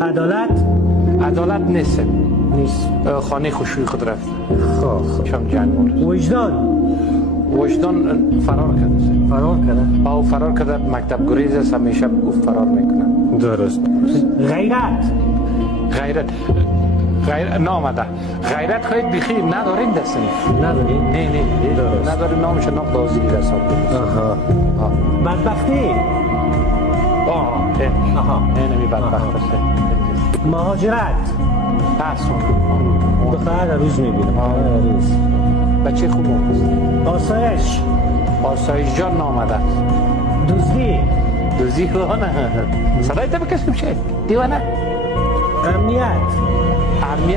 عدالت نیست. خانه خوشوی خود رفت. شام جنگ بود. وجدان فرار کرده. او فرار کرده، مکتب گریز است، همیشه او فرار میکنه. درست. غیرت نامده. غیرت خواهید بخی نداریم دستن. نداری؟ نه درست. نداریم، نامش نام دازیلی رسال بود. بدبختی اینمی بدبخت است. مهاجرت دختر هر روز میبینم. بچه خوب است. آسایش جان نامده. دوزی نه. صدای تو بکشم چه؟ دیوانه. امنیت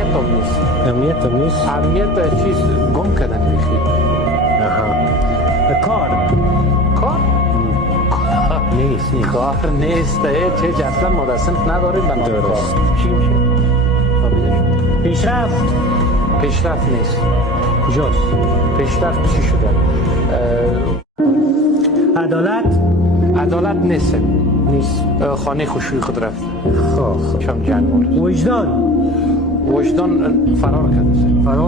هم نیست. امنیت چیز گم کردن میخی. کار نیست. چه اصلا مدرسن نداریم به نام کار. چی میشه؟ پیشرفت نیست. کجاست؟ پیشرفت چی شده؟ عدالت نیست. خانه خوشوی خود رفت. شام جنگ بود. وجدان فرار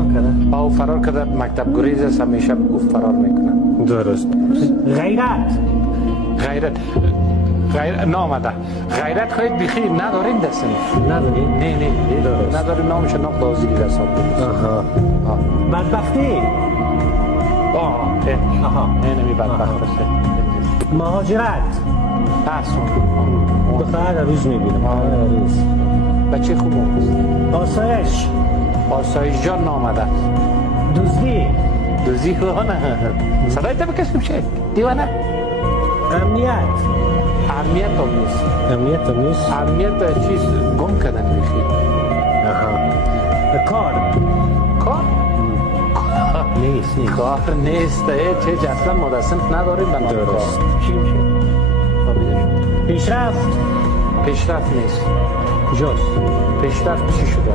کرده. او فرار کرده، مکتب گریز است، همیشه او فرار میکنه. درست. غیرت نامده. غیرت خواهید بخی نداریم دستن. نداری؟ نه درست. نداریم، نامش نام دازیلی رسال بود. بدبختی اینمی بدبخت است. مهاجرت دختر هر روز میبینم. بچه خوب است. آسایش جان نامده. دوزی نه. صدای تو بکشم چه؟ دیوانه. امنیت هم نیست. امنیت چیز گم کردن میخی. کار نیست. چه اصلا مدرسن نداریم به نام کار. چی میشه؟ پیشرفت نیست. کجاست؟ پیشرفت چی شده؟